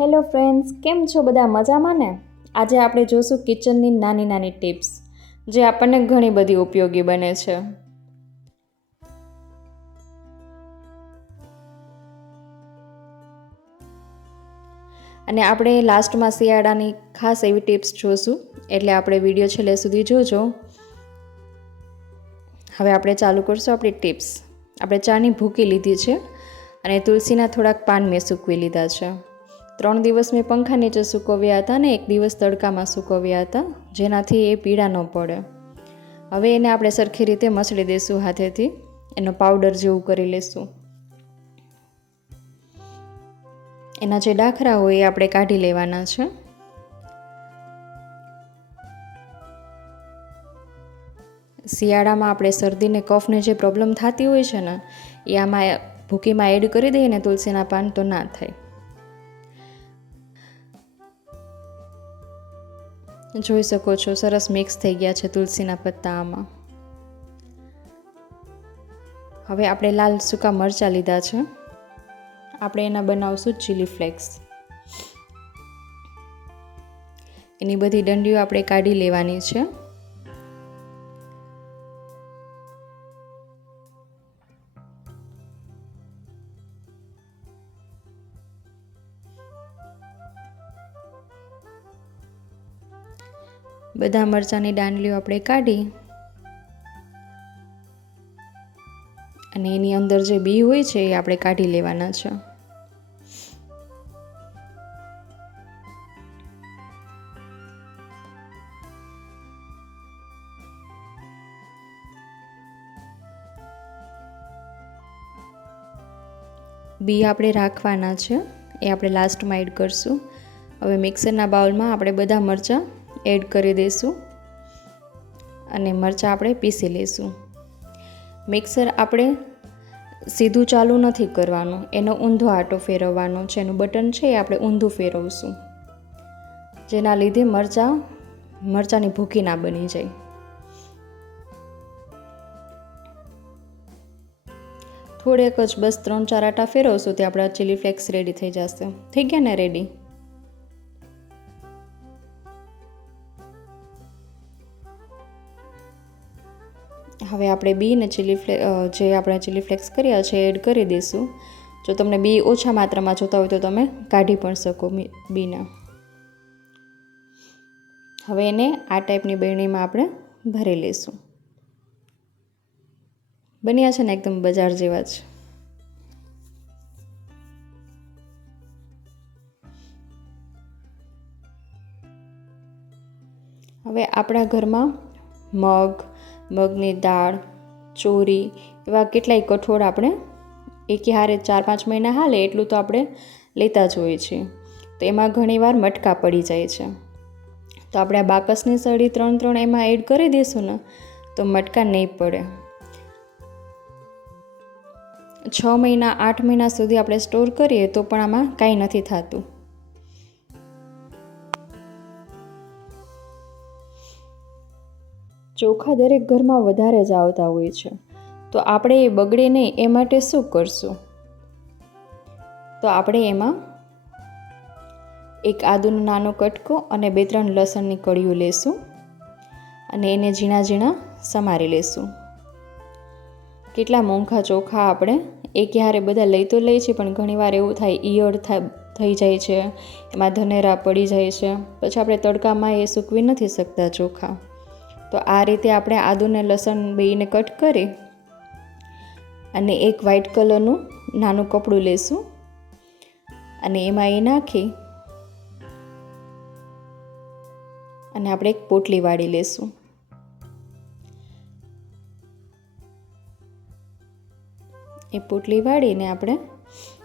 Hello friends, કેમ છો બધા મજામાં ને? આજે આપણે જોશું કિચનની નાની નાની ટિપ્સ, જે આપણને ઘણી બધી ઉપયોગી બને છે. અને આપણે લાસ્ટમાં શિયાળાની ખાસ એવી ટિપ્સ જોશું, એટલે આપણે વીડિયો છેલ્લે સુધી જોજો. હવે આપણે ચાલુ કરશું આપણી ટિપ્સ. આપણે ચાની ભૂકી લીધી છે અને તુલસીના થોડાક પાન મેં સૂકવી લીધા છે. ત્રણ દિવસ મેં પંખા નીચે સૂકવ્યા હતા ને એક દિવસ તડકામાં સૂકવ્યા હતા, જેનાથી એ પીળા ન પડે. હવે એને આપણે સરખી રીતે મસળી દઈશું હાથેથી, એનો પાવડર જેવું કરી લઈશું એના જે ડાખરા હોય એ આપણે કાઢી લેવાના છે. શિયાળામાં આપણે શરદીને કફને જે પ્રોબ્લેમ થતી હોય છે ને, એ આમાં ભૂકીમાં એડ કરી દઈએ ને તુલસીના પાન તો ના થાય. જોઈ શકો છો, સરસ મિક્સ થઈ ગયા છે તુલસીના પત્તા આમાં હવે આપણે લાલ સૂકા મરચાં લીધા છે. આપણે એના બનાવશું ચીલી ફ્લેક્સ એની બધી દંડીઓ આપણે કાઢી લેવાની છે. બધા મરચાંની દાંડલીઓ આપણે કાઢી અને એની અંદર જે બી હોય છે એ આપણે કાઢી લેવાના છે. બી આપણે રાખવાના છે, એ આપણે લાસ્ટમાં એડ કરશું. હવે મિક્સરના બાઉલમાં આપણે બધા મરચાં એડ કરી દઈશું અને મરચાં આપણે પીસી લઈશું. મિક્સર આપણે સીધું ચાલુ નથી કરવાનું, એનો ઊંધો આટો ફેરવવાનો છે, એનું બટન છે એ આપણે ઊંધું ફેરવશું, જેના લીધે મરચાં, મરચાંની ભૂકી ના બની જાય. થોડેક જ બસ ત્રણ ચાર આટા ફેરવશું તે આપણા ચીલી ફ્લેક્સ રેડી થઈ જશે. થઈ ગયા ને રેડી હવે આપણે બી ને ચીલી ફ્લે જે આપણે ચીલી ફ્લેક્સ કર્યા છે એડ કરી દઈશું. જો તમને બી ઓછા માત્રામાં જોતા હોય તો તમે કાઢી પણ શકો બીના હવે એને આ ટાઈપની બેણીમાં આપણે ભરી લઈશું. બન્યા છે ને એકદમ બજાર જેવા જ. હવે આપણા ઘરમાં મગ મગની દાળ, ચોરી એવા કેટલાય કઠોળ આપણે એકી હારે ચાર પાંચ મહિના હાલે એટલું તો આપણે લેતા જ હોઈએ છીએ. તો એમાં ઘણીવાર મટકા પડી જાય છે. તો આપણે આ બાકસની સળી ત્રણ ત્રણ એમાં એડ કરી દઈશું ને, તો મટકા નહીં પડે. છ મહિના, આઠ મહિના સુધી આપણે સ્ટોર કરીએ તો પણ આમાં કાંઈ નથી થતું. ચોખા દરેક ઘરમાં વધારે જ આવતા હોય છે. તો આપણે એ બગડે નહીં એ માટે શું કરશું? તો આપણે એમાં એક આદુનો નાનો કટકો અને બે ત્રણ લસણની કળીઓ લેશું અને એને ઝીણા ઝીણા સમારી લેશું. કેટલા મોંઘા ચોખા આપણે એક હારે બધા લઈ તો લઈએ છીએ પણ ઘણીવાર એવું થાય ઈયળ થઈ જાય છે, એમાં ધનેરા પડી જાય છે. પછી આપણે તડકામાં એ સૂકવી નથી શકતા ચોખા. તો આ રીતે આપણે આદુને લસણ બેને કટ કરી અને એક વ્હાઈટ કલરનું નાનું કપડું લેશું. અને એમાં એ નાખી અને આપણે એક પોટલી વાળી લેશું. એ પોટલી વાળીને આપણે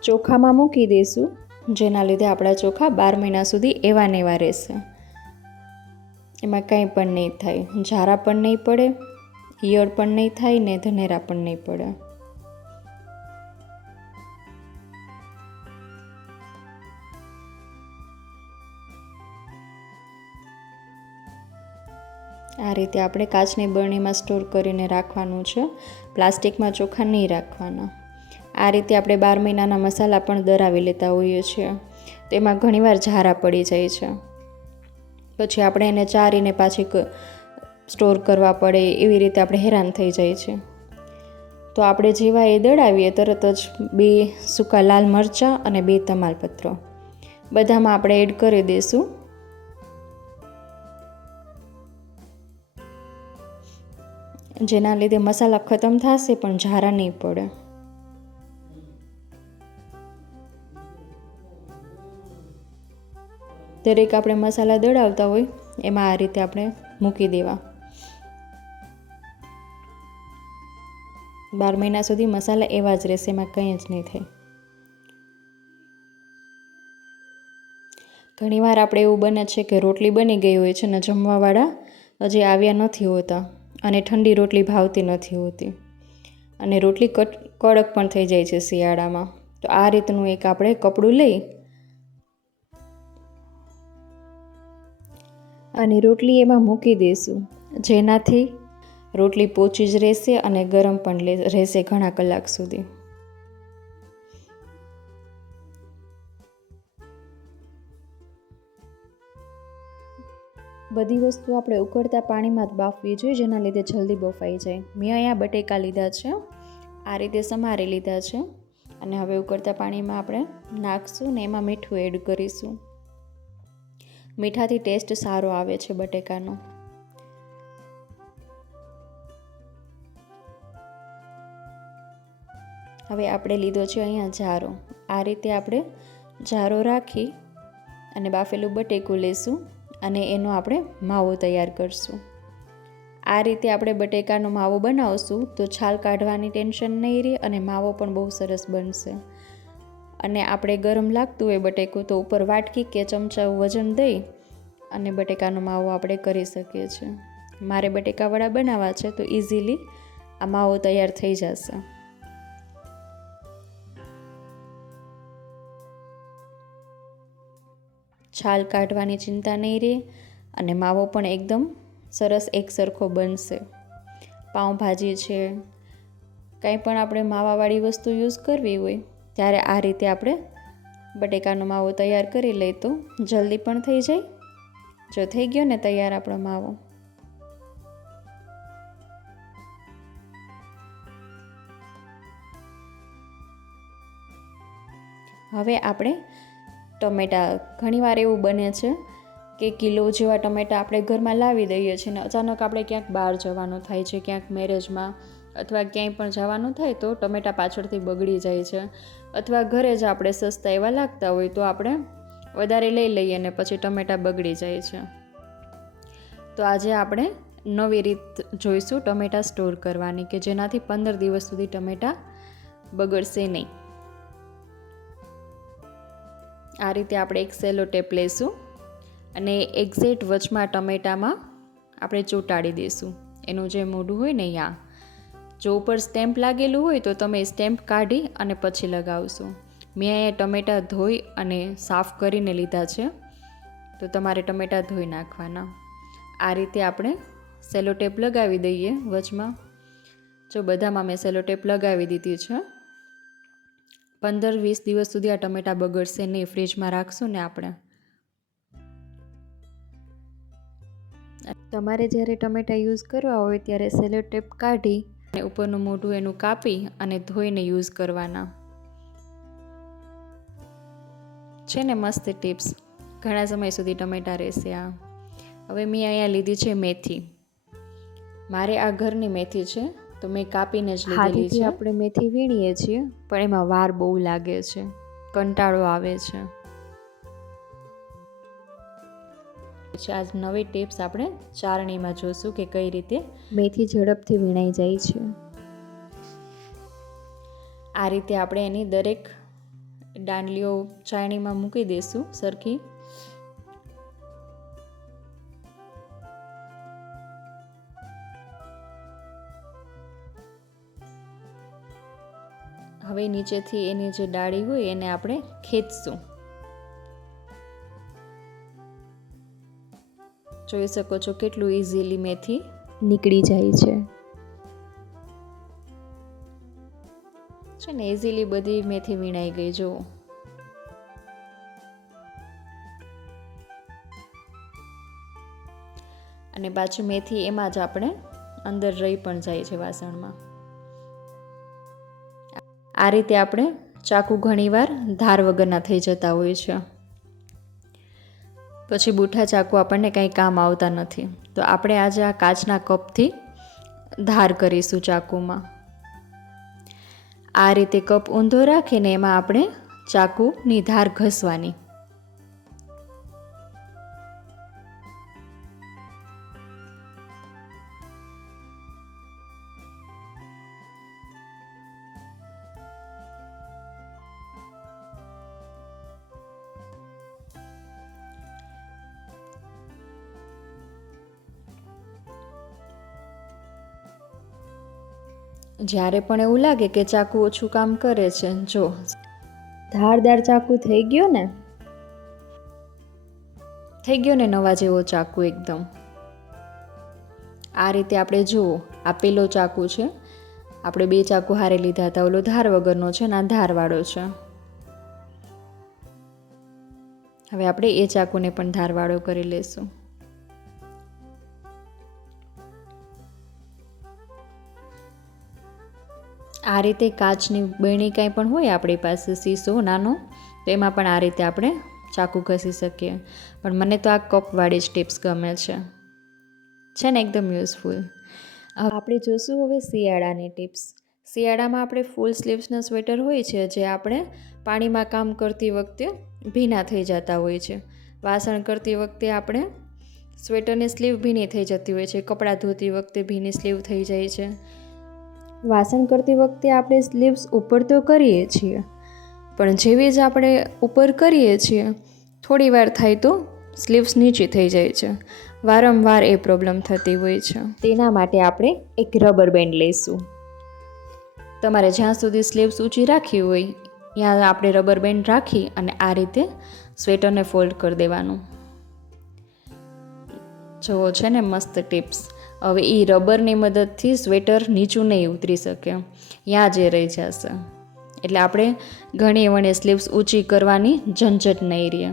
ચોખામાં મૂકી દઈશું જેના લીધે આપણા ચોખા બાર મહિના સુધી એવા ને એવા રહેશે. એમાં કંઈ પણ નહીં થાય. ઝારા પણ નહીં પડે, ઈયળ પણ નહીં થાય ને ધનેરા પણ નહીં પડે. આ રીતે આપણે કાચની બરણીમાં સ્ટોર કરીને રાખવાનું છે. પ્લાસ્ટિકમાં ચોખા નહીં રાખવાના. આ રીતે આપણે બાર મહિનાના મસાલા પણ દરાવી લેતા હોઈએ છીએ. તો એમાં ઘણીવાર ઝારા પડી જાય છે. પછી આપણે એને ચારીને પાછી સ્ટોર કરવા પડે, એવી રીતે આપણે હેરાન થઈ જાય છે. તો આપણે જેવા એ દળાવીએ, તરત જ બે સૂકા લાલ મરચાં અને બે તમાલપત્રો. બધામાં આપણે એડ કરી દઈશું જેના લીધે મસાલા ખતમ થશે, પણ ઝારા નહીં પડે. દરેક આપણે મસાલા દળાવતા હોય, એમાં આ રીતે આપણે મૂકી દેવા. બાર મહિના સુધી મસાલા એવા જ રહેશે, એમાં કંઈ જ નહીં થાય. ઘણીવાર આપણે એવું બને છે કે રોટલી બની ગઈ હોય છે ને જમવાવાળા હજી આવ્યા નથી હોતા અને ઠંડી રોટલી ભાવતી નથી હોતી. અને રોટલી કટ કડક પણ થઈ જાય છે શિયાળામાં. તો આ રીતનું એક આપણે કપડું લઈ અને રોટલી એમાં મૂકી દઈશું જેનાથી રોટલી પોચી જ રહેશે અને ગરમ પણ રહેશે ઘણા કલાક સુધી. બધી વસ્તુ આપણે ઉકળતા પાણીમાં જ બાફવી જોઈએ, જેના લીધે જલ્દી બફાઈ જાય. મેં અહીંયા બટેકા લીધા છે, આ રીતે સમારી લીધા છે, અને હવે ઉકળતા પાણીમાં આપણે નાખશું ને એમાં મીઠું એડ કરીશું. મીઠાથી ટેસ્ટ સારો આવે છે બટેકાનો. હવે આપણે લીધો છે અહીંયા જારો. આ રીતે આપણે જારો રાખી અને બાફેલું બટેકું લેશું અને એનો આપણે માવો તૈયાર કરશું. આ રીતે આપણે બટેકાનો માવો બનાવશું તો છાલ કાઢવાની ટેન્શન નહીં રહે અને માવો પણ બહુ સરસ બનશે. અને આપણે ગરમ લાગતું હોય બટેકું, તો ઉપર વાટકી કે ચમચા વજન દઈ અને બટેકાનો માવો આપણે કરી શકીએ છીએ. મારે બટેકાવડા બનાવવા છે, તો ઇઝીલી આ માવો તૈયાર થઈ જશે. છાલ કાઢવાની ચિંતા નહીં રહે અને માવો પણ એકદમ સરસ એક સરખો બનશે. પાઉંભાજી છે. કંઈ પણ આપણે માવાવાળી વસ્તુ યુઝ કરવી હોય ત્યારે આ રીતે આપણે બટેકાનો માવો તૈયાર કરી લઈએ તો જલ્દી પણ થઈ જાય. જો થઈ ગયો ને તૈયાર આપણો માવો. હવે આપણે ટમેટાં ઘણીવાર એવું બને છે કે કિલો જેવા ટમેટાં આપણે ઘરમાં લાવી દઈએ છીએ ને અચાનક આપણે ક્યાંક બહાર જવાનું થાય છે, ક્યાંક મેરેજમાં અથવા ક્યાંય પણ જવાનું થાય તો ટમેટાં પાછળથી બગડી જાય છે. અથવા ઘરે જ આપણે સસ્તા એવા લાગતા હોય તો આપણે વધારે લઈ લઈએ ને પછી ટમેટાં બગડી જાય છે. તો આજે આપણે નવી રીત જોઈશું ટમેટાં સ્ટોર કરવાની કે જેનાથી પંદર દિવસ સુધી ટમેટાં બગડશે નહીં. આ રીતે આપણે એક સેલો ટેપ લઈશું અને એક્ઝેક્ટ વચમાં ટમેટામાં આપણે ચોંટાડી દઈશું. એનું જે મોઢું હોય ને અહીંયા જો ઉપર સ્ટેમ્પ લાગેલું હોય તો તમે સ્ટેમ્પ કાઢી અને પછી લગાવશો. મેં અહીંયા ટમેટાં ધોઈ અને સાફ કરીને લીધા છે. તો તમારે ટમેટાં ધોઈ નાખવાના. આ રીતે આપણે સેલો ટેપ લગાવી દઈએ વચમાં. જો બધામાં મેં સેલો ટેપ લગાવી દીધી છે. પંદર વીસ દિવસ સુધી આ ટમેટાં બગડશે નહીં, ફ્રીજમાં રાખશું ને આપણે. તમારે જ્યારે ટમેટાં યુઝ કરવા હોય ત્યારે સેલો ટેપ કાઢી અને ઉપરનું મોઢું એનું કાપી અને ધોઈને યુઝ કરવાના. છે ને મસ્ત ટિપ્સ. ઘણા સમય સુધી ટમેટાં રહેશે આ. હવે મેં અહીંયા લીધી છે મેથી. મારે આ ઘરની મેથી છે તો મેં કાપીને જ લીધેલી છે. આપણે મેથી વીણીએ છીએ પણ એમાં વાર બહુ લાગે છે. કંટાળો આવે છે. પછી આજ નવી ટિપ્સ આપણે ચારણીમાં જોશું કે કઈ રીતે મેથી ઝડપથી વીણાઈ જાય છે. આ રીતે આપણે એની દરેક દાંડલીઓ ચાળણીમાં મૂકી દઈશું સરખી. હવે નીચેથી એની જે ડાળી હોય એને આપણે ખેંચશું. જોઈ શકો છો કેટલું ઇઝીલી મેથી નીકળી જાય છે. છે ને ઇઝીલી બધી મેથી વીણાઈ ગઈ જુઓ. અને પાછી મેથી એમાં જ આપણે અંદર રહી પણ જાય છે વાસણમાં. આ રીતે આપણે ચાકુ ઘણીવાર ધાર વગરના થઈ જતા હોય છે. પછી બૂઠા ચાકુ આપણને કંઈ કામ આવતા નથી. તો આપણે આજે આ કાચના કપથી ધાર કરીશું ચાકુમાં. આ રીતે કપ ઊંધો રાખીને એમાં આપણે ચાકુની ધાર ઘસવાની. જ્યારે પણ એવું લાગે કે ચાકુ ઓછું કામ કરે છે, જો. ધારદાર ચાકુ થઈ ગયો ને? થઈ ગયો ને નવા જેવો ચાકુ એકદમ. આ રીતે આપણે જુઓ, આ પેલો ચાકુ છે. આપણે બે ચાકુ હારે લીધા હતા, ઓલો ધાર વગરનો છે ને આ ધારવાળો છે. હવે આપણે એ ચાકુને પણ ધારવાળો કરી લેશું. આ રીતે કાચની બેણી કાંઈ પણ હોય આપણી પાસે, સીસો નાનો, તો એમાં પણ આ રીતે આપણે ચાકુ ઘસી શકીએ. પણ મને તો આ કપવાળી જ ટિપ્સ ગમે છે. છે ને એકદમ યુઝફુલ. આપણે જોશું હવે શિયાળાની ટિપ્સ. શિયાળામાં આપણે ફૂલ સ્લીવ્સના સ્વેટર હોય છે, જે આપણે પાણીમાં કામ કરતી વખતે ભીના થઈ જતા હોય છે. વાસણ કરતી વખતે આપણે સ્વેટરની સ્લીવ ભીની થઈ જતી હોય છે, કપડાં ધોતી વખતે ભીની સ્લીવ થઈ જાય છે. વાસણ કરતી વખતે આપણે સ્લીવ્સ ઉપર તો કરીએ છીએ પણ જેવી જ આપણે ઉપર કરીએ છીએ થોડી વાર થાય તો સ્લીવ્સ નીચી થઈ જાય છે. વારંવાર એ પ્રોબ્લેમ થતી હોય છે. તેના માટે આપણે એક રબર બેન્ડ લઈશું. તમારે જ્યાં સુધી સ્લીવ્સ ઊંચી રાખી હોય ત્યાં આપણે રબર બેન્ડ રાખી અને આ રીતે સ્વેટરને ફોલ્ડ કરી દેવાનું. જુઓ છે ને મસ્ત ટિપ્સ હવે એ રબરની મદદથી સ્વેટર નીચું નહીં ઉતરી શકે. ત્યાં જે રહી જશે. એટલે આપણે ઘણી વણે સ્લીવ્સ ઊંચી કરવાની ઝંઝટ નહીં રહે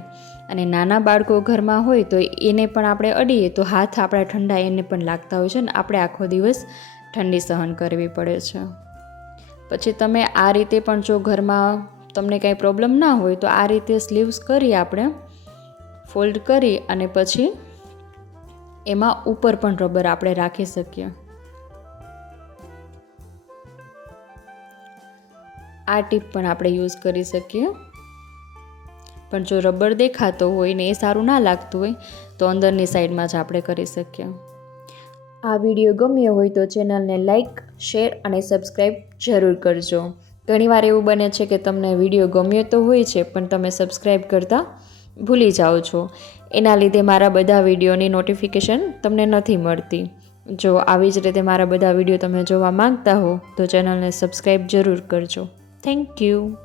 અને નાના બાળકો ઘરમાં હોય તો એને પણ આપણે અડીએ તો હાથ આપણા ઠંડા એને પણ લાગતા હોય છે અને આપણે આખો દિવસ ઠંડી સહન કરવી પડે છે. પછી તમે આ રીતે પણ જો ઘરમાં તમને કાંઈ પ્રોબ્લેમ ના હોય તો આ રીતે સ્લીવ્સ કરી આપણે ફોલ્ડ કરી અને પછી એમાં ઉપર પણ રબર આપણે રાખી શકીએ. આ ટીપ પણ આપણે યુઝ કરી શકીએ. પણ જો રબર દેખાતો હોય ને એ સારું ના લાગતું હોય, તો અંદરની સાઈડમાં જ આપણે કરી શકીએ. આ વીડિયો ગમ્યો હોય તો ચેનલને લાઈક, શેર અને સબસ્ક્રાઈબ જરૂર કરજો. ઘણીવાર એવું બને છે કે તમને વીડિયો ગમ્યો તો હોય છે, પણ તમે સબસ્ક્રાઈબ કરતાં ભૂલી જાઓ છો. એના લીધે મારા બધા વિડીયોની નોટિફિકેશન તમને નથી મળતી. જો આવી જ રીતે મારા બધા વીડિયો તમે જોવા માંગતા હો, તો ચેનલને સબસ્ક્રાઈબ જરૂર કરજો. Thank you